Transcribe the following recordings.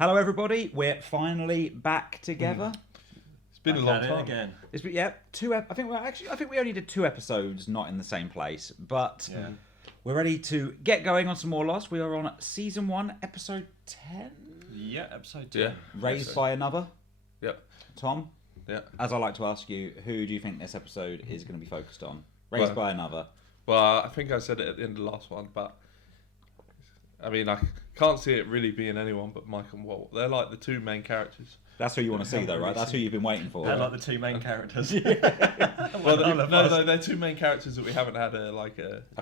Hello, everybody. We're finally back together. It's been a long time. Again. It's been, yeah, I think we only did 2 episodes, not in the same place, but we're ready to get going on some more Lost. We are on season 1, episode 10. Yeah, episode 10. Yeah. Raised by Another. Yep. Tom. Yeah. As I like to ask you, who do you think this episode is going to be focused on? Raised by Another. Well, I think I said it at the end of the last one, but I mean, I can't see it really being anyone but Mike and Walt. They're like the 2 main characters. That's who you want to see, though, right? That's who you've been waiting for. They're like the 2 main characters. Well, no, they're 2 main characters that we haven't had a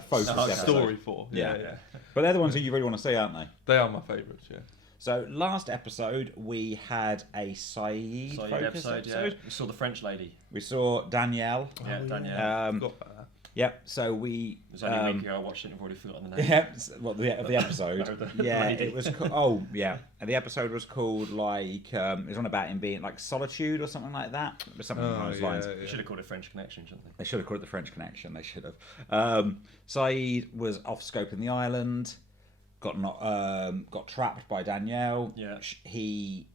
focus story for. Yeah. But they're the ones who you really want to see, aren't they? They are my favourites, yeah. So last episode we had a Saeed focus episode. Yeah. We saw the French lady. We saw Danielle. Yeah, Danielle. Forgot about that. Yep. So we. It was only a week ago I watched it and I've already forgotten the name. Yep. Well, the episode. Lady. It was. And the episode was called like it was on about him being like solitude or something like that. Or something along those lines. They should have called it French Connection, shouldn't they? They should have called it the French Connection. They should have. Saeed was off scoping the island. Got trapped by Danielle. Yeah. He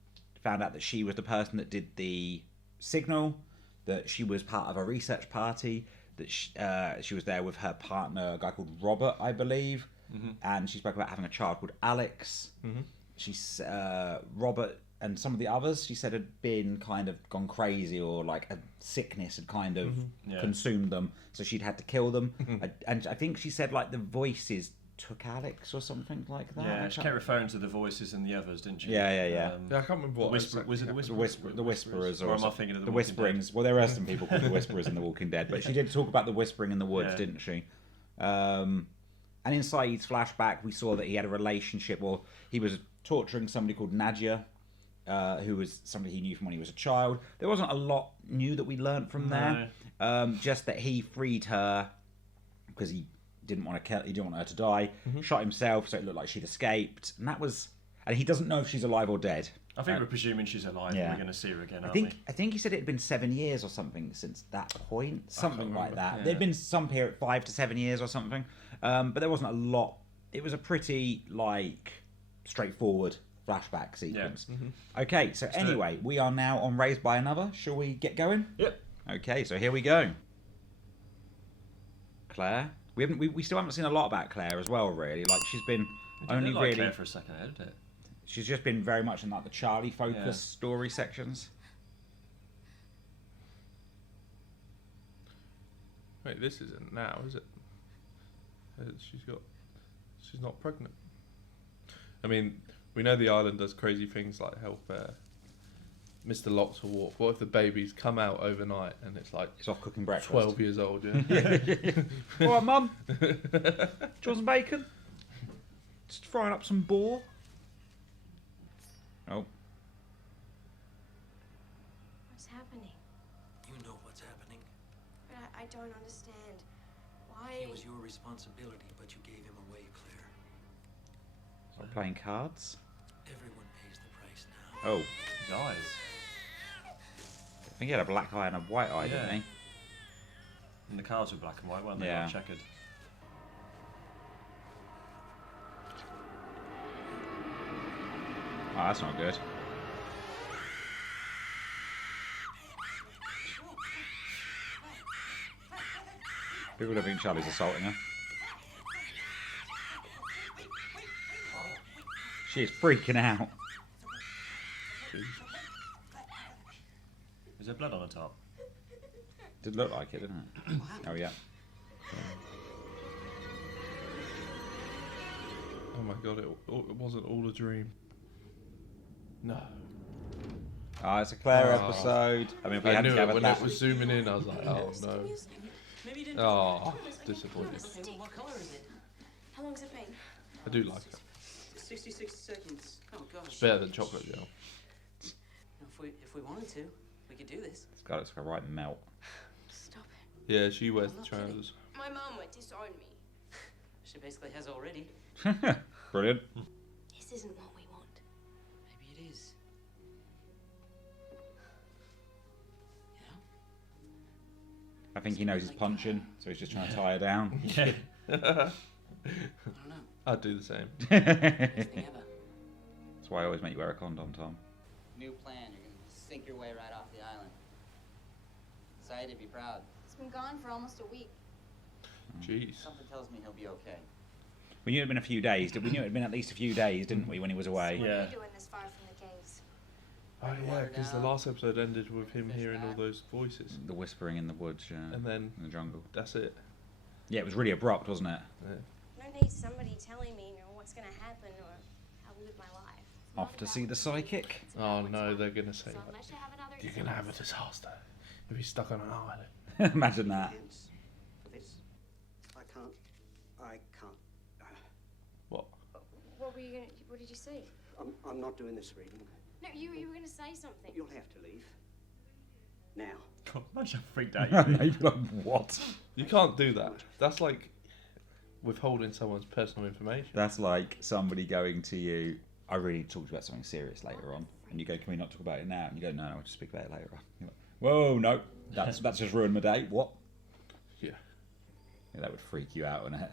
found out that she was the person that did the signal, that she was part of a research party, that she was there with her partner, a guy called Robert, I believe, and she spoke about having a child called Alex. She's Robert and some of the others, she said, had been kind of gone crazy, or like a sickness had kind of consumed them, so she'd had to kill them. And I think she said like the voices took Alex or something like that. Yeah, she kept referring to the voices and the others, didn't she? Yeah. Yeah, I can't remember what. Was it the Whisperers? The Whisperers, or am I thinking of the Whisperings? Well, there are some people called the Whisperers in The Walking Dead, but she did talk about the whispering in the woods, didn't she? And in Saeed's flashback, we saw that he had a relationship, or he was torturing somebody called Nadia, who was somebody he knew from when he was a child. There wasn't a lot new that we learnt from there. Just that he freed her because he didn't want her to die. Shot himself, so it looked like she'd escaped, and that was. And he doesn't know if she's alive or dead. I think we're presuming she's alive. Yeah. And we're going to see her again. I think he said it had been 7 years or something since that point, something like that. Yeah. There'd been some period 5 to 7 years or something, but there wasn't a lot. It was a pretty like straightforward flashback sequence. Yeah. Okay, so anyway, we are now on Raised by Another. Shall we get going? Yep. Okay, so here we go. Claire. We still haven't seen a lot about Claire as well, really. Like she's been only really Claire for a second, didn't it? She's just been very much in like the Charlie focus story sections. Wait, this isn't now, is it? She's not pregnant. I mean, we know the island does crazy things like help Mr. Locke to walk. What if the baby's come out overnight and it's like He's off cooking breakfast. 12 years old? Yeah. All right, Mum. Do you want some bacon? Just frying up some boar. Oh. What's happening? You know what's happening. But I don't understand. Why? It was your responsibility, but you gave him away, Claire. Stop playing cards. Everyone pays the price now. Oh. His eyes. I think he had a black eye and a white eye, didn't he? And the cards were black and white, weren't they? Yeah. Not checkered. Oh, that's not good. People don't think Charlie's assaulting her. She is freaking out. Is there blood on the top? Did look like it, didn't it? Oh, yeah. Oh my god, it wasn't all a dream. No. Oh, it's a Claire episode. I mean, if we I hadn't knew it covered when that. it was zooming in. I was like, oh no. Maybe you didn't. Oh, disappointed. What color is it? How long's it been? I do like it. 66 seconds. Oh gosh. It's better than chocolate gel. You know, if we wanted to, we could do this. It's got a right melt. Stop it. Yeah, she wears the trousers. My mum would disown me. She basically has already. Brilliant. This isn't what we want. Maybe it is. Yeah. I think he knows he's punching, so he's just trying to tie her down. Yeah. I don't know. I'd do the same. Best thing ever. That's why I always make you wear a condom, Tom. New plan. You're gonna sink your way right off the island. Excited, be proud. He's been gone for almost a week. Jeez. Something tells me he'll be okay. We knew it had been a few days. We knew it had been at least a few days, didn't we, when he was away? So what Yeah. are you doing this far from the caves? Oh yeah, because the last episode ended with him hearing all those voices, The whispering in the woods, yeah. and then In the jungle. that's it. Yeah, it was really abrupt, wasn't it? Yeah. I need somebody telling me, what's going to happen or how to live my life. Off to see the psychic. Oh no, they're gonna say So like, unless you have another you're gonna have a disaster if he's stuck on an island. Imagine that. Hands for this. I can't. What? What were you going to, what did you say? I'm not doing this reading. No, you were going to say something. You'll have to leave. Now. God, imagine how freaked out you'd be. You'd be like, what? You can't do that. That's like withholding someone's personal information. That's like somebody going to you, I really need to talk to you about something serious later on. And you go, can we not talk about it now? And you go, no, I'll just speak about it later on. You're like, whoa, no, that's just ruined my day. What? Yeah. Yeah, that would freak you out, wouldn't it?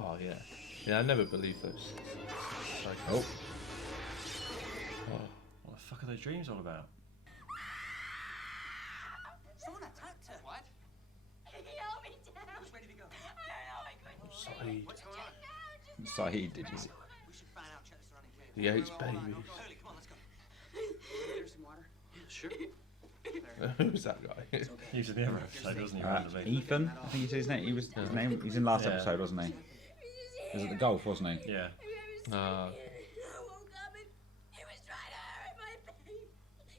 Oh yeah. Yeah, I never believed those. Like, Oh. What the fuck are those dreams all about? Someone attacked her. What? He held me down. Who's ready to go? I don't know, I couldn't. Saeed. What's going on? Saeed, did you see? We should find out check the surrounding cave. He hates babies. Hurley, come on, let's go. There's some water. Yeah, sure. Who's that guy? He's in the other episode, doesn't he? Uh, Randomly? Ethan, I think he said his name. His name. He's in last Yeah. episode, wasn't he? He was at the golf, wasn't he? Yeah. Ah. I woke up and he was trying to hurt my baby.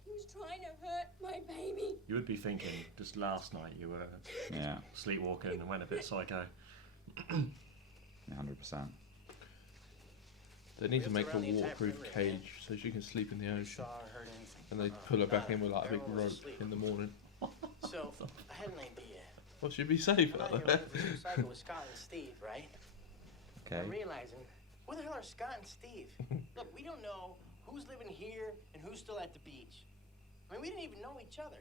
He was trying to hurt my baby. You would be thinking, just last night you were Yeah, sleepwalking and went a bit psycho. 100%. They need to make a waterproof cage so she can sleep in the ocean. And they pull her back in with like a big rope in the morning. So, I had an idea. Well, she'd be safe I'm out out here there. looking for Psycho with Scott and Steve, right? Okay. I'm realizing, where the hell are Scott and Steve? Look, we don't know who's living here and who's still at the beach. I mean, we didn't even know each other.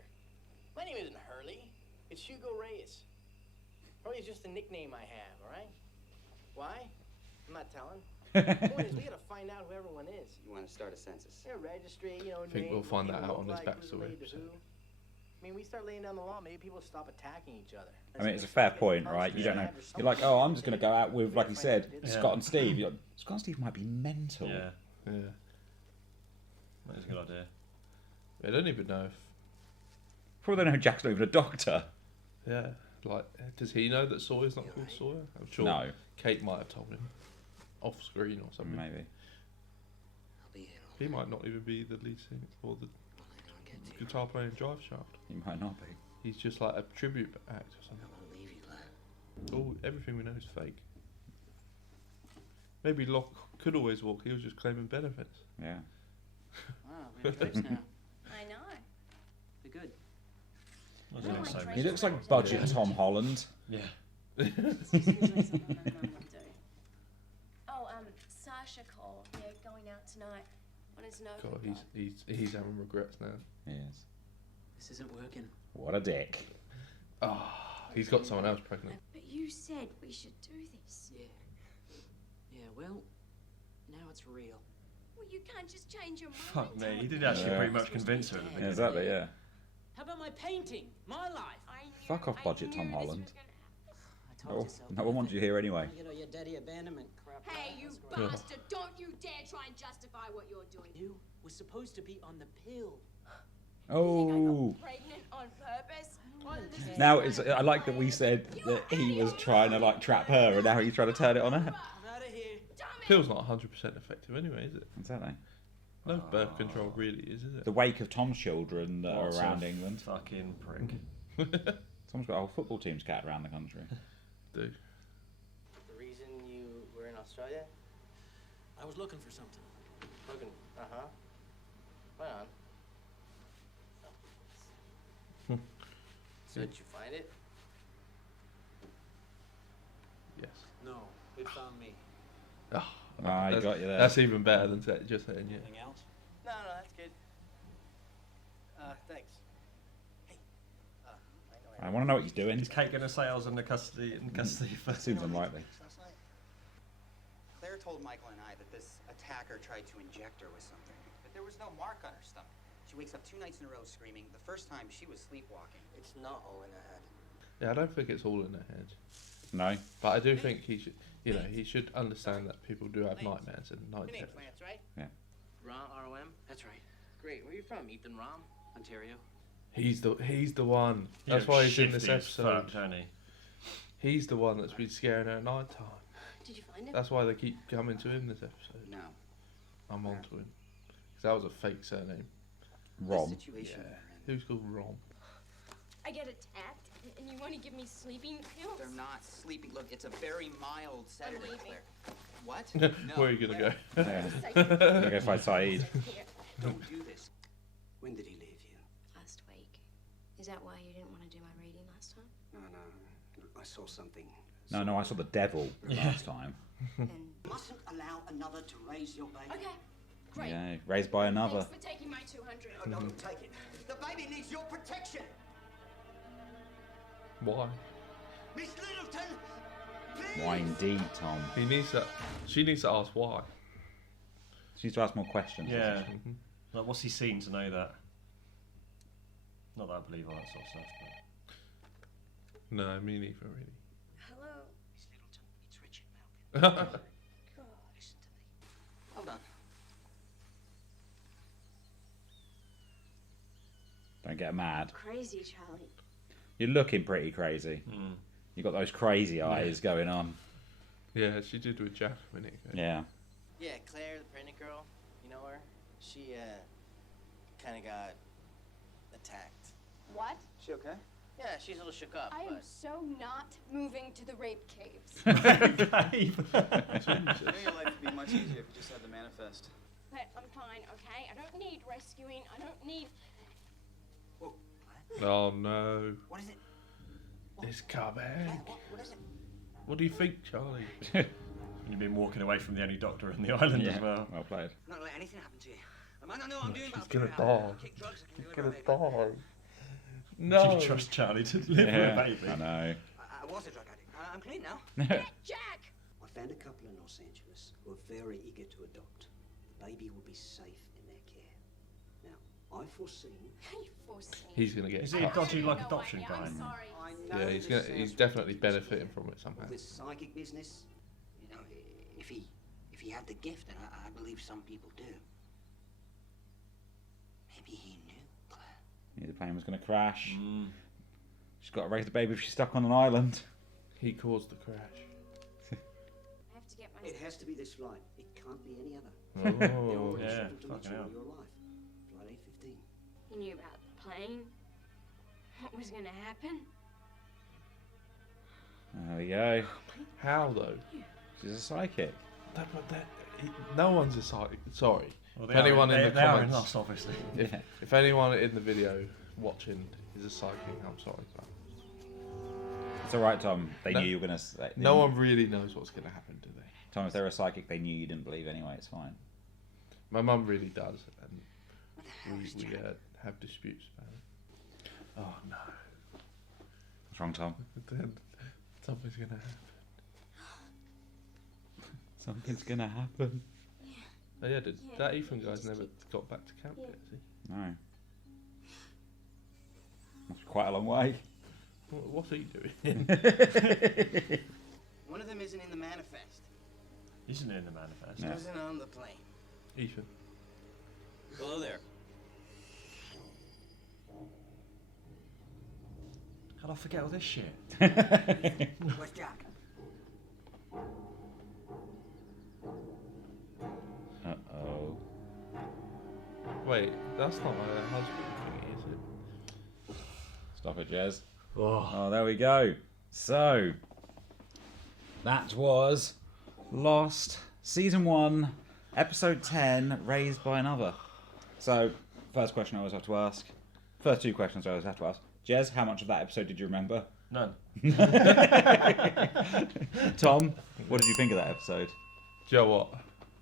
My name isn't Hurley. It's Hugo Reyes. Hurley's just a nickname I have, all right? Why? I'm not telling. The point is, we gotta find out who everyone is. You want to start a census? Yeah, registry, you know, I think name, we'll what find that people out look on his like, who's backstory related to episode. who. I mean, we start laying down the law, maybe people stop attacking each other. I mean, it's a fair point, right? You don't know. You're like, oh, I'm just going to go out with, like you said, Yeah. Scott and Steve. You're like, Scott and Steve might be mental. Yeah, Yeah. that is a good idea. They don't even know if. Probably don't know Jack's not even a doctor. Yeah. Like, does he know that Sawyer's not called Sawyer? I'm sure No. Kate might have told him. Off screen or something. Maybe. I'll be here. He might not even be the lead singer or the I'll get to you. guitar player in Drive Shaft. He might not be. He's just like a tribute act or something. I won't leave you, lad. All everything we know is fake. Maybe Locke could always walk. He was just claiming benefits. Yeah. Wow, we have tapes now. I know. Be good. What No, was I it? tried He to looks like watch budget it. Tom Holland. Yeah. It's usually something my mum would do. Oh, Sasha called. They're going out tonight. Wanted to know if God, we'd he's having regrets now. Yes. This isn't working. What a dick. Ah, he's got someone else pregnant. But you said we should do this. Yeah. Yeah, well, now it's real. Well, you can't just change your mind. Fuck me, he did actually Yeah. pretty much convince her at the Yeah, beginning. exactly, yeah. How about my painting? My life? I knew- Fuck off, I budget knew Tom this Holland. was gonna happen. I told Oh, you so. no one wants you here anyway. You know, your daddy abandonment crap. Hey, right? you That's great. bastard! Don't you dare try and justify what you're doing. You were supposed to be on the pill. Oh. Pregnant on purpose? What is this? Now it's. I like that we said that he was trying to like trap her, and now he's trying to turn it on her. I'm out of here. Pill's not 100% effective anyway, is it? Exactly. No birth control really is it? The wake of Tom's children that What are a around England. Fucking prick. Tom's got a whole football team scattered around the country. Do. The reason you were in Australia? I was looking for something. Looking, uh-huh. Right on. So did you find it? Yes. No, it found me. Oh, I that's, got you there. That's even better than just saying yeah. Anything else? No, that's good. Thanks. Hey, I know I want to know what he's doing. Is Kate going to say I was in custody for Seems unlikely. Last night. Claire told Michael and I that this attacker tried to inject her with something, but there was no mark on her stomach. She wakes up 2 nights in a row screaming. The first time she was sleepwalking. It's not all in her head. Yeah, I don't think it's all in their head. No. But I do think he should, he should understand that people do have nightmares and night Your name's terrors. Lance, right? Yeah. Rom, R-O-M? That's right. Great. Where you from, Ethan? Rom? Ontario. He's the one. You That's know, why he's in this shifty as episode. fuck, ain't he? He's the one that's been scaring her at night time. Did you find him? That's why they keep coming to him this episode. No. I'm on to him. 'Cause that was a fake surname. Rom. The situation Yeah. we're in, Who's called Rom? I get attacked, and you want to give me sleeping pills? they're not sleeping. Look, it's a very mild sedative, leaving. Claire. What? Where are you going to go? Yeah. Psych. I'm gonna go fight Saeed. Here. Don't do this. When did he leave you? Last week. Is that why you didn't want to do my reading last time? No. I saw something. No, I saw the devil last time. And Mustn't allow another to raise your baby. okay, great. Yeah, raised by another. Thanks for taking my 200. No, don't take it. The baby needs your protection. Why? Miss Littleton, please. Why indeed, Tom? He needs to. She needs to ask why. She needs to ask more questions. Yeah. Mhm. Like, what's he seen to know that? Not that I believe all that sort of stuff, but... No, me neither, really. Hello. Miss Littleton, it's Richard Malkin. God. Listen to me. Hold on. Don't get mad. Crazy, Charlie. You're looking pretty crazy. Mm. You got those crazy eyes going on. Yeah, she did with Jack a minute ago. Yeah. Yeah, Claire, the pregnant girl. You know her? She, kind of got attacked. What? She okay? Yeah, she's a little shook up, I am but... so not moving to the rape caves. I know your life would be much easier if you just had the manifest. But I'm fine, okay? I don't need rescuing. I don't need... Whoa. Oh no, What is it? it's coming. Claire, what is it? What do you think, Charlie? And you've been walking away from the only doctor on the island as well. Well played. I'm not gonna let anything happen to you. I might not know what I'm doing, but She's I'll gonna figure it out. die. Kick drugs, I can do She's whatever, gonna baby. die. Do No. you trust Charlie to live with a Yeah, baby? I know. I was a drug addict. I'm clean now. Jack! I found a couple in Los Angeles who are very eager to adopt. The baby will be safe in their care. Now, I foreseen. You foreseen. He's gonna get Is he a cut. dodgy like No adoption idea, guy? I'm sorry. I know Yeah, he's this gonna. He's sounds definitely ridiculous, benefiting Claire. from it somehow. All this psychic business, you know, if he had the gift, and I believe some people do. Maybe he knew, Claire. Knew the plane was going to crash. Mm. She's got to raise the baby if she's stuck on an island. He caused the crash. I have to get my... It has to be this flight. It can't be any other. They're Oh. already yeah, scheduled to meet fucking you hell. on your life. Flight 8:15. You knew about the plane? What was going to happen? There we go. How though? She's a psychic. No one's a psychic. Sorry. Well, If anyone in the they are in comments, us, obviously. if anyone in the video watching is a psychic, I'm sorry. But It's all right, Tom. They No- knew you were going to... no one really knows what's going to happen, do they? Tom, if they're a psychic, they knew you didn't believe anyway. It's fine. My mum really does, and What the hell is we Jack? have disputes about it. Oh no. What's wrong, Tom? Then something's going to happen. Something's going to happen. Oh yeah, that Ethan guy's just never keep- got back to camp yet, has he? No. That's quite a long way. What's he doing? One of them isn't in the manifest. Isn't it in the manifest? No. Wasn't on the plane. Ethan. Hello there. How'd I forget all this shit? Where's Jack? Uh-oh. Wait, that's not my husband thingy, is it? Stop it, Jez. Oh. Oh, there we go. So, that was Lost, Season 1, Episode 10, Raised by Another. So, first question I always have to ask. First two questions I always have to ask. Jez, how much of that episode did you remember? None. Tom, what did you think of that episode? Do you know what?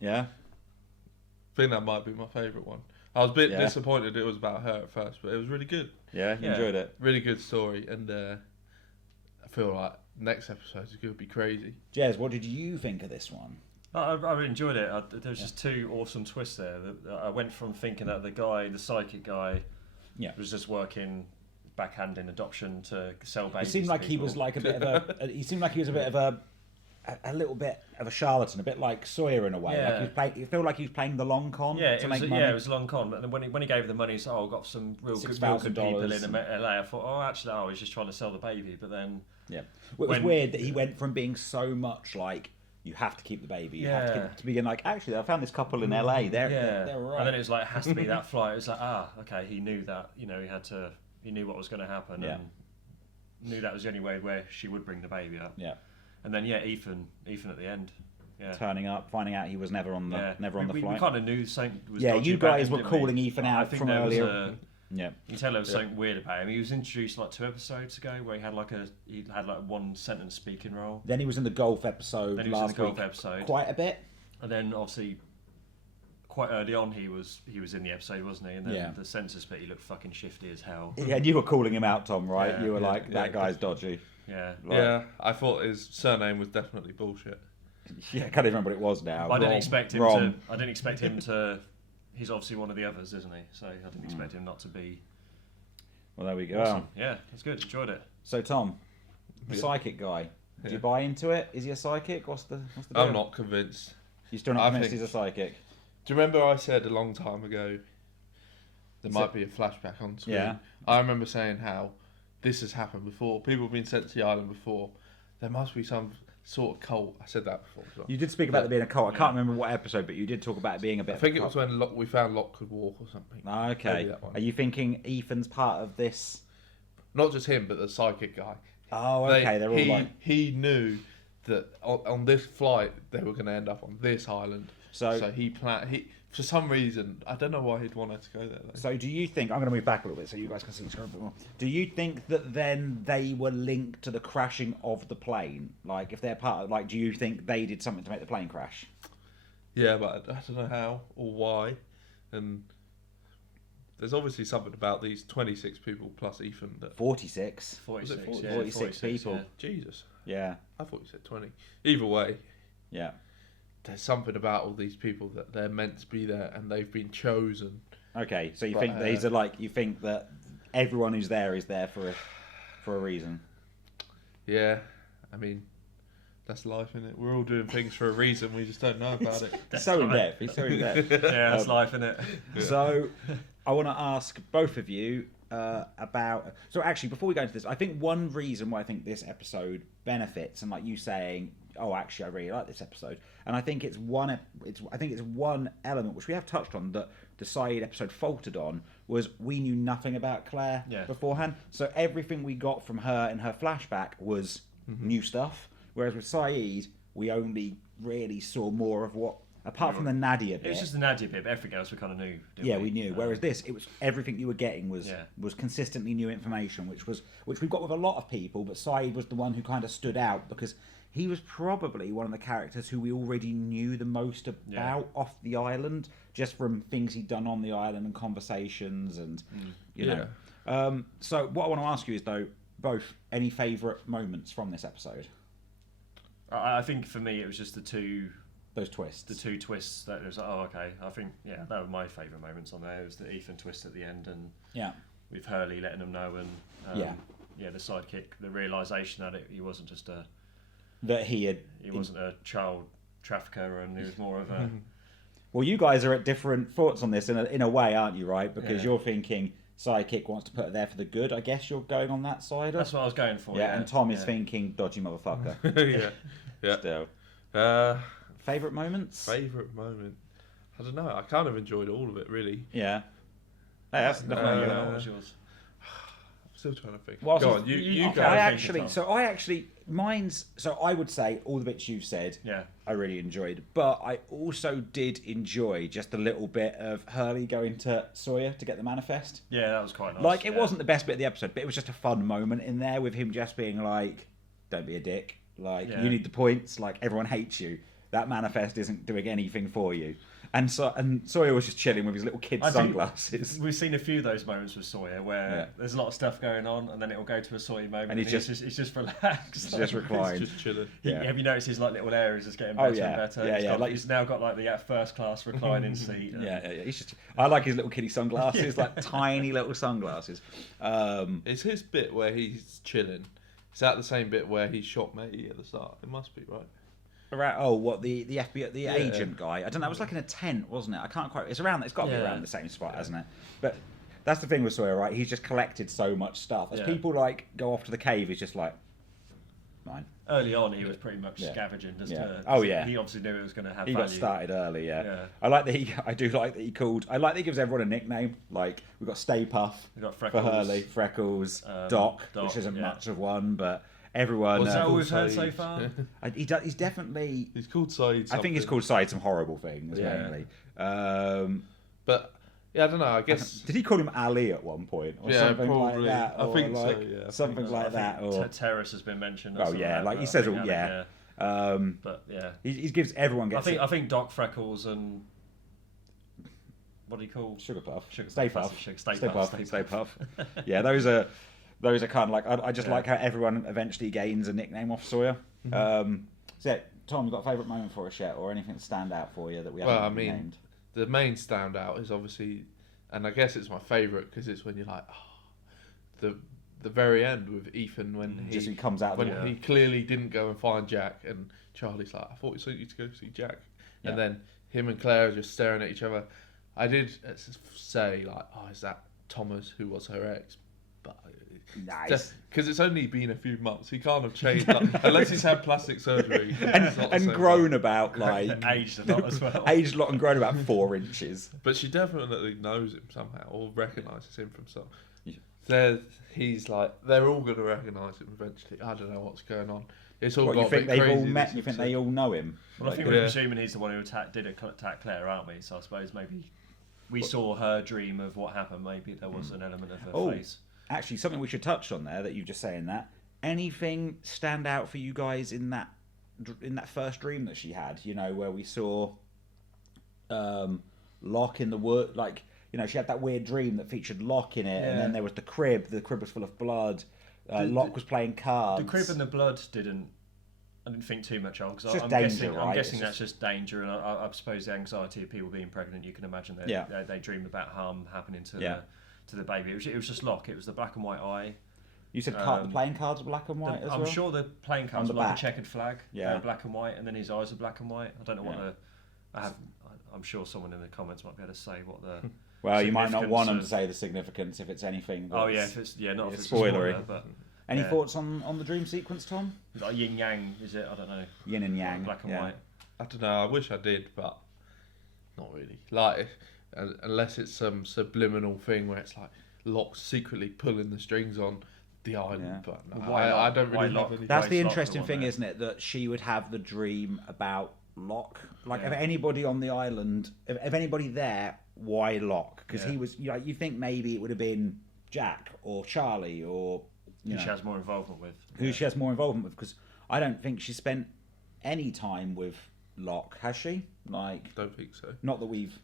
Yeah? I think that might be my favourite one. I was a bit Yeah. disappointed it was about her at first, but it was really good. Yeah? You Yeah. enjoyed it? Really good story, and I feel like next episode is going to be crazy. Jez, what did you think of this one? I really enjoyed it. There was just two awesome twists there. I went from thinking that the psychic guy, was just working backhanding adoption to sell babies. It seemed like he was like a bit of a. He seemed like he was a bit of a little bit of a charlatan, a bit like Sawyer in a way. Yeah. Like you feel like he was playing the long con. Yeah, to it make was. money. Yeah, it was a long con. But then when he gave the money, he said, "Oh, I've got some real good people in LA." I thought, "Oh, actually, he's just trying to sell the baby." But then, well, it was weird that he went from being so much like, you have to keep the baby. You have to, keep, to begin like, actually, I found this couple in LA. They're right. And then it was like, it has to be that flight. It was like, okay, he knew that. He knew what was going to happen. Yeah. And knew that was the only way where she would bring the baby up. Yeah. And then Ethan at the end. Yeah. Turning up, finding out he was never on the flight. We kind of knew something was Yeah, dodgy you about guys him, were didn't calling we? Ethan I out think from there was earlier. You can tell there was something weird about him. He was introduced like 2 episodes ago, where he had like one sentence speaking role. Then he was in the golf episode last week, quite a bit. And then obviously, quite early on, he was in the episode, wasn't he? And then the census bit, he looked fucking shifty as hell. Yeah, and you were calling him out, Tom, right? Yeah, you were like, that guy's dodgy. Yeah. Like, yeah, I thought his surname was definitely bullshit. Yeah, I can't even remember what it was now. I didn't expect him to. He's obviously one of the others, isn't he? So I didn't expect him not to be. Well, there we go. Awesome. Yeah, that's good. Enjoyed it. So, Tom, the psychic guy. Do you buy into it? Is he a psychic? What's the deal? I'm not convinced. You're still not convinced he's a psychic? Do you remember I said a long time ago there might be a flashback on screen? Yeah. I remember saying how this has happened before. People have been sent to the island before. There must be some sort of cult. I said that before as well. You did speak about there being a cult. I can't remember what episode, but you did talk about it being a bit. I think it was when we found Lockwood Walk or something. Oh, okay. Are you thinking Ethan's part of this? Not just him, but the psychic guy. Oh, okay. They're all like. He knew that on this flight they were going to end up on this island. So he planned. For some reason, I don't know why he'd want her to go there. Though. So do you think, I'm going to move back a little bit so you guys can see the screen a bit more. Do you think that then they were linked to the crashing of the plane? Like, if they're part of, like, do you think they did something to make the plane crash? Yeah, but I don't know how or why. And there's obviously something about these 26 people plus Ethan. 46. 46 people. Yeah. Jesus. Yeah. I thought you said 20. Either way. Yeah. There's something about all these people that they're meant to be there and they've been chosen. Okay, so you think these are like, you think that everyone who's there is there for a reason? Yeah, I mean, that's life, isn't it? We're all doing things for a reason, we just don't know about it. He's so in depth. Yeah, that's life, isn't it? So, I want to ask both of you about. So, actually, before we go into this, I think one reason why I think this episode benefits, and like you saying, oh, actually, I really like this episode, and I think it's one element which we have touched on that the side episode faltered on was we knew nothing about Claire beforehand, so everything we got from her in her flashback was new stuff, whereas with Saeed we only really saw more of what, apart from the Nadia bit. It was just the Nadia bit, but everything else we kind of knew. We knew. Whereas this, it was everything you were getting was consistently new information, which we've got with a lot of people, but Saeed was the one who kind of stood out because he was probably one of the characters who we already knew the most about off the island, just from things he'd done on the island and conversations and you know. So what I want to ask you is though, both, any favourite moments from this episode? I think for me it was just those twists. The two twists that it was like, oh okay, I think that were my favourite moments on there. It was the Ethan twist at the end and with Hurley letting them know and the sidekick, the realisation that he wasn't just he wasn't a child trafficker and he was more of a Well, you guys are at different thoughts on this in a way, aren't you, right? Because you're thinking sidekick wants to put her there for the good. I guess you're going on that side. That's what I was going for. Yeah, and Tom is thinking dodgy motherfucker. yeah. Still. Favourite moments? Favourite moment? I don't know. I kind of enjoyed all of it, really. Yeah. Hey, that's definitely what was yours? I'm still trying to think. Well, go on, you go. I would say all the bits you've said, I really enjoyed. But I also did enjoy just a little bit of Hurley going to Sawyer to get the manifest. Yeah, that was quite nice. Like, it wasn't the best bit of the episode, but it was just a fun moment in there with him just being like, don't be a dick. Like, you need the points. Like, everyone hates you. That manifest isn't doing anything for you. And Sawyer was just chilling with his little kid sunglasses. We've seen a few of those moments with Sawyer where there's a lot of stuff going on, and then it'll go to a Sawyer moment, and he's just relaxed. He's just reclined. He's just chilling. Have you noticed his like little areas is getting better and better? Yeah. He's now got like the first class reclining seat. He's just. I like his little kiddie sunglasses, like tiny little sunglasses. It's his bit where he's chilling. Is that the same bit where he shot Matey at the start? It must be, right? What the FBI agent guy? I don't know. It was like in a tent, wasn't it? I can't quite. It's around. It's got to be around the same spot, hasn't it? But that's the thing with Sawyer, right? He's just collected so much stuff. As people like go off to the cave, he's just like mine. Early on, he was pretty much scavenging. He obviously knew it was going to have. He value. got started early. Yeah. I like that he. I do like that he called. I like that he gives everyone a nickname. Like we've got Stay Puff. We've got Freckles, for Hurley, Freckles, Doc, which isn't much of one, but. Everyone. Was that all we've heard so far? He's definitely. He's called Saeed. I think he's called Saeed some horrible things mainly. But I don't know. I guess did he call him Ali at one point or something probably. like that? I think so. Yeah, something like that. Or terrorist has been mentioned. Like he says all. But he gives everyone. I think Doc, Freckles, and what do you call Sugar Puff? Stay Puff. Yeah, those are kind of like I just like how everyone eventually gains a nickname off Sawyer. So Tom, you got a favourite moment for us yet, or anything that stand out for you that we haven't named? The main standout is obviously, and I guess it's my favourite because it's when you're like, the very end with Ethan when he comes out when he clearly didn't go and find Jack, and Charlie's like, I thought we sent you to go see Jack, and then him and Claire are just staring at each other. I did say like, is that Thomas who was her ex? But nice, because it's only been a few months. He can't have changed unless he's had plastic surgery and grown about like aged a lot as well. Aged a lot and grown about 4 inches. But she definitely knows him somehow or recognises him from some. Yeah. He's like they're all going to recognise him eventually. I don't know what's going on. It's all. You think they've all met? You think they all know him? Well, I think we're presuming he's the one who did attack Claire, aren't we? So I suppose maybe we saw her dream of what happened. Maybe there was an element of her face. Actually, something we should touch on there that you just saying that. Anything stand out for you guys in that first dream that she had? You know, where we saw Locke in the wood. Like, you know, she had that weird dream that featured Locke in it, and then there was the crib. The crib was full of blood. Locke was playing cards. The crib and the blood I didn't think too much of because I'm guessing that's just danger, and I suppose the anxiety of people being pregnant. You can imagine they dream about harm happening to the baby. It was just Locke. It was the black and white eye. You said the playing cards are black and white as well? I'm sure the playing cards were like a checkered flag. Yeah. Black and white, and then his eyes are black and white. I don't know what I'm sure someone in the comments might be able to say what the... Well, you might not want them to say the significance if it's anything. If it's spoilery. But any thoughts on the dream sequence, Tom? Like yin yang, is it? I don't know. Yin and yang. Black and white. I don't know. I wish I did, but not really. Like, unless it's some subliminal thing where it's like Locke secretly pulling the strings on the island. But no, I don't really have any. That's the interesting thing, isn't it? That she would have the dream about Locke. Like, if anybody on the island, if anybody there, why Locke? Because he was, you think maybe it would have been Jack or Charlie or who she has more involvement with. She has more involvement with, because I don't think she spent any time with Locke, has she? Like, don't think so. Not that we've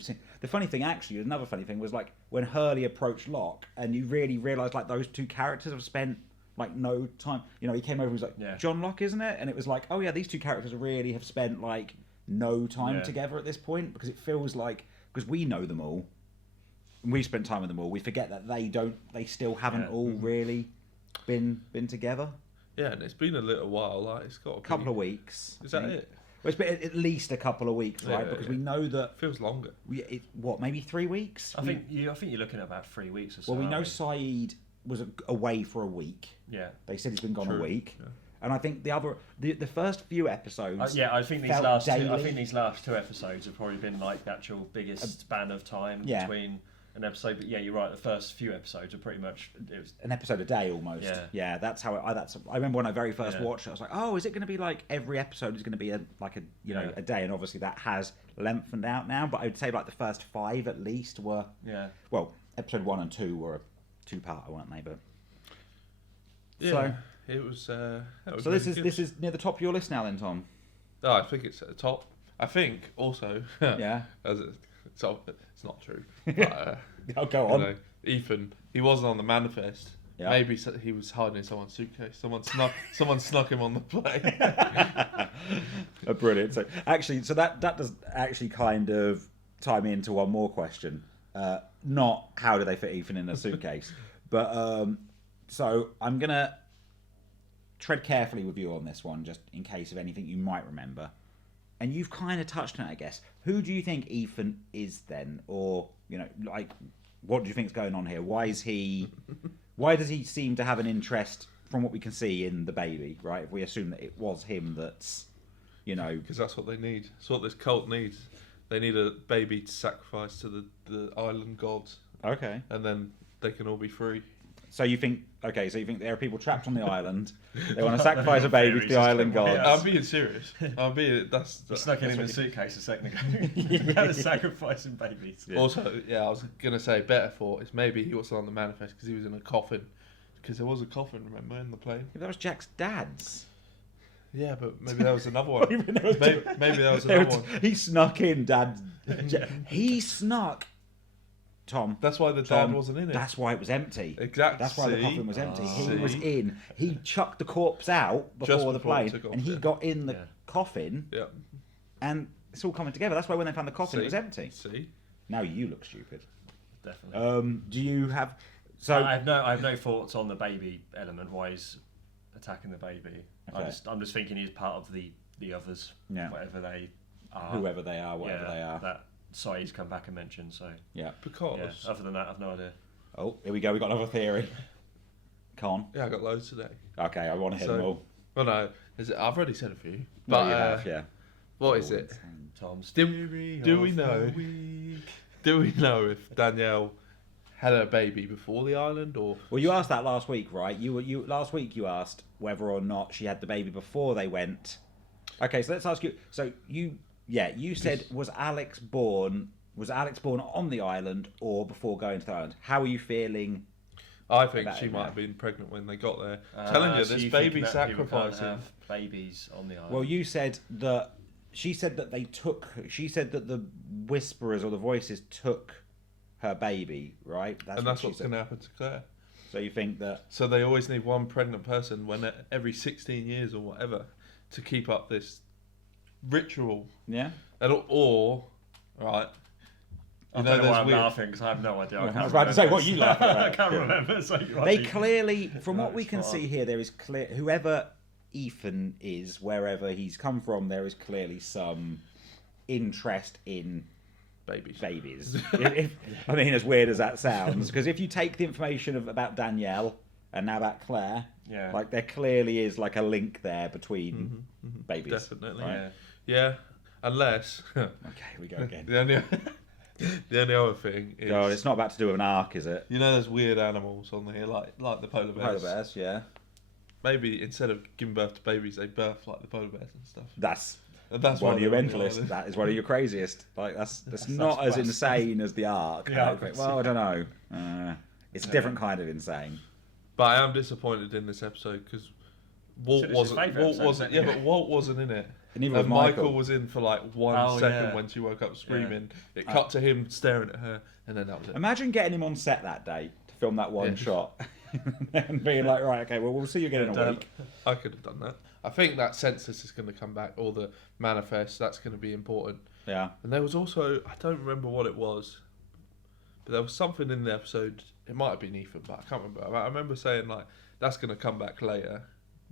seen. The funny thing, actually, another funny thing was like when Hurley approached Locke, and you really realised like those two characters have spent like no time. You know, he came over and was like, John Locke, isn't it? And it was like, oh yeah, these two characters really have spent like no time together at this point, because it feels like, because we know them all, and we've spent time with them all, we forget that they still haven't all really been together. Yeah, and it's been a little while. Like, it's got a couple of weeks. Is that it? Well, it's been at least a couple of weeks, right? Because we know that it feels longer. Maybe 3 weeks? I think you're looking at about 3 weeks or so. Well, we know Saeed was away for a week. Yeah, they said he's been gone a week. Yeah. And I think the first few episodes. I think these last two episodes have probably been like the actual biggest span of time between an episode. But yeah, you're right. The first few episodes are pretty much it was an episode a day almost. Yeah, that's how I remember when I very first watched it. I was like, oh, is it going to be like every episode is going to be a day? And obviously that has lengthened out now. But I would say like the first 5 at least were Well, episode 1 and 2 were a 2-parter, weren't they? But it was. So this is near the top of your list now, then, Tom. Oh, I think it's at the top. I think also. Yeah. It's not true. But, I'll go on. Ethan, he wasn't on the manifest. Yeah. Maybe he was hiding in someone's suitcase. Someone snuck him on the plane. Brilliant. So that does actually kind of tie me into one more question. Not how do they fit Ethan in a suitcase, but so I'm gonna tread carefully with you on this one, just in case of anything you might remember. And you've kind of touched on it, I guess. Who do you think Ethan is then, or like, what do you think's going on here? Why does he seem to have an interest, from what we can see, in the baby? Right, if we assume that it was him, that's because that's what they need. That's what this cult needs. They need a baby to sacrifice to the island gods. Okay. And then they can all be free. So you think there are people trapped on the island? They want to sacrifice a baby to the island gods. Yeah, I'm being serious. That's snuck in the suitcase a second ago. We had a sacrificing babies. Yeah. Also, I was gonna say better thought is maybe he wasn't on the manifest because he was in a coffin. Because there was a coffin, remember, in the plane. Yeah, that was Jack's dad's. Yeah, but maybe there was another one. maybe there was another one. He snuck in, Dad. He snuck. Tom. That's why the dad wasn't in it. That's why it was empty. Exactly. That's why the coffin was empty. He was in. He chucked the corpse out before the plane, and he got in the coffin. Yeah. And it's all coming together. That's why when they found the coffin, it was empty. See. Now you look stupid. Definitely. Do you have? So I have no thoughts on the baby element. Why he's attacking the baby? Okay. I'm just thinking he's part of the others. Yeah. Whatever they are. Whoever they are, whatever they are. That Sai's come back and mentioned. So yeah. Because other than that, I've no idea. Oh, here we go. We got another theory. Con. Yeah, I got loads today. Okay, I want to hear them all. Well, no, I've already said a few. But But you have, yeah. What is it? Tom's Do we know? Do we know if Danielle had a baby before the island, or? Well, you asked that last week, right? You last week you asked whether or not she had the baby before they went. Okay, so let's ask you. So you said was Alex born on the island or before going to the island? How are you feeling? I think she might have been pregnant when they got there. Telling you, this baby sacrificing. Have babies on the island. Well, you said that she said that they took. She said that the whisperers or the voices took her baby, right? That's what's going to happen to Claire. So you think that? So they always need one pregnant person every 16 years or whatever to keep up this ritual. Yeah. Or right. I don't know why I'm laughing because I have no idea. I was about to say what you laughing at. I can't remember. So they clearly, from what we can see here, there is clear. Whoever Ethan is, wherever he's come from, there is clearly some interest in babies. I mean, as weird as that sounds, because if you take the information about Danielle and now about Claire, like there clearly is like a link there between babies. Definitely. Right? Yeah. Unless. Okay, we go again. The only other thing is... God, it's not about to do with an arc, is it? You know there's weird animals on here, like the polar bears. Polar bears, yeah. Maybe instead of giving birth to babies, they birth like the polar bears and stuff. That's one of your mentalists. That is one of your craziest. Like that's not as insane as the arc. Yeah, well, I don't know. It's a different kind of insane. But I am disappointed in this episode because Walt wasn't in it. And Michael was in for like 1 second when she woke up screaming. It cut to him staring at her, and then that was it. Imagine getting him on set that day to film that one shot, and being like, right, okay, well, we'll see you again in a week. I could have done that. I think that census is going to come back, or the manifest. That's going to be important. Yeah. And there was also, I don't remember what it was, but there was something in the episode. It might have been Ethan, but I can't remember. I remember saying like that's going to come back later,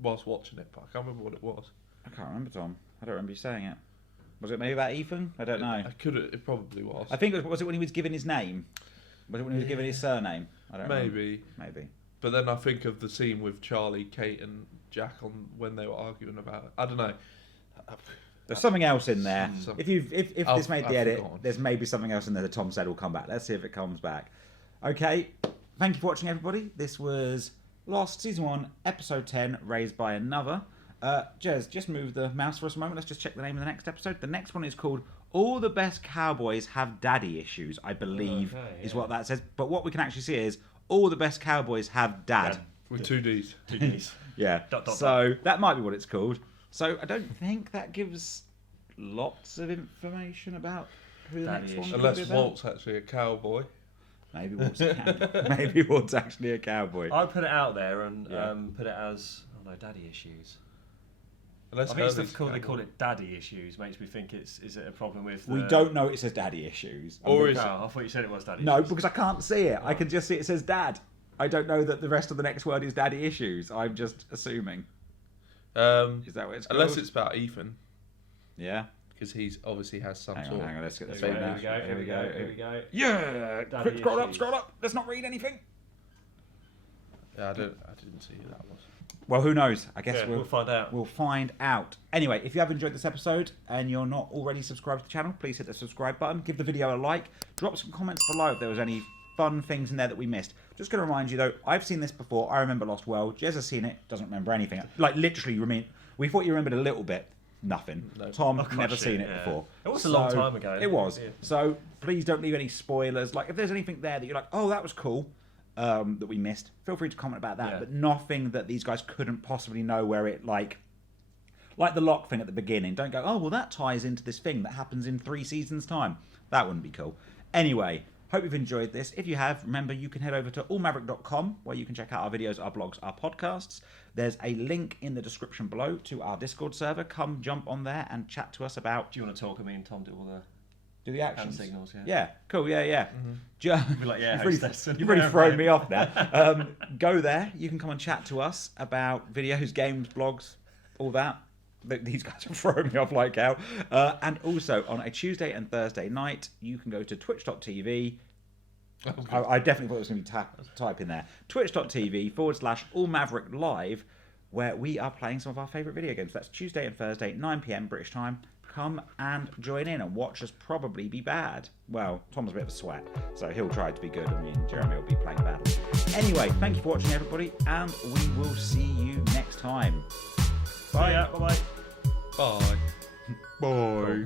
whilst watching it, but I can't remember what it was. I can't remember, Tom. I don't remember you saying it. Was it maybe about Ethan? I don't know. It probably was. I think was it when he was given his name? Was it when he was given his surname? I don't know. Maybe. But then I think of the scene with Charlie, Kate, and Jack on when they were arguing about it. I don't know. There's something else in there. If this made the edit, there's maybe something else in there that Tom said will come back. Let's see if it comes back. Okay. Thank you for watching, everybody. This was Lost Season 1, Episode 10, Raised by Another. Jez, just move the mouse for us a moment. Let's just check the name of the next episode. The next one is called All the Best Cowboys Have Daddy Issues, I believe is what that says. But what we can actually see is All the Best Cowboys Have Dad. With 2 Ds. 2 Ds. Yeah. That might be what it's called. So I don't think that gives lots of information about who the Daddy next one issues. could be Unless about. Walt's actually a cowboy. Maybe Walt's actually a cowboy. I'd put it out there and put it as daddy issues. Unless I think it's Hurley's difficult. They cowboy. call it daddy issues. Makes me think is it a problem with? We don't know it says daddy issues. Or is No, I thought you said it was daddy. No, issues. because I can't see it. I can just see it says dad. I don't know that the rest of the next word is daddy issues. I'm just assuming. Is that what it's called? Unless it's about Ethan, Yeah. because he's obviously has some Hang sort. on. Let's get this Here right we now. go. Here we go. Here we go. Yeah. Daddy Quick, scroll issues. up. Let's not read anything. Yeah, I didn't see who that was. Well, who knows? I guess Yeah, we'll find out. We'll find out. Anyway, if you have enjoyed this episode and you're not already subscribed to the channel, please hit the subscribe button. Give the video a like. Drop some comments below if there was any fun things in there that we missed. Just going to remind you, though, I've seen this before. I remember Lost World. Jez has seen it. Doesn't remember anything. Like, literally, we thought you remembered a little bit. Nothing. No. Tom, Oh, gosh, never seen it yeah. before. It was a long time ago. It was. Yeah. So please don't leave any spoilers. Like, if there's anything there that you're like, oh, that was cool, that we missed, feel free to comment about that. Yeah. But nothing that these guys couldn't possibly know where it, like the lock thing at the beginning. Don't go, oh, well, that ties into this thing that happens in 3 seasons' time. That wouldn't be cool. Anyway, hope you've enjoyed this. If you have, remember, you can head over to allmaverick.com where you can check out our videos, our blogs, our podcasts. There's a link in the description below to our Discord server. Come jump on there and chat to us about... Do you want to talk? Me and Tom do all the Do the actions. hand signals. Yeah. Yeah, cool, yeah. Be like, yeah, You've really thrown me off there. Go there. You can come and chat to us about videos, games, blogs, all that. These guys are throwing me off like hell. And also, on a Tuesday and Thursday night, you can go to twitch.tv. I definitely thought it was going to be type in there. Twitch.tv/allmavericklive, where we are playing some of our favourite video games. That's Tuesday and Thursday, 9 PM British time. Come and join in and watch us probably be bad. Well, Tom's a bit of a sweat, so he'll try to be good, and me and Jeremy will be playing badly. Anyway, thank you for watching, everybody, and we will see you next time. Bye. Bye. Bye. Bye.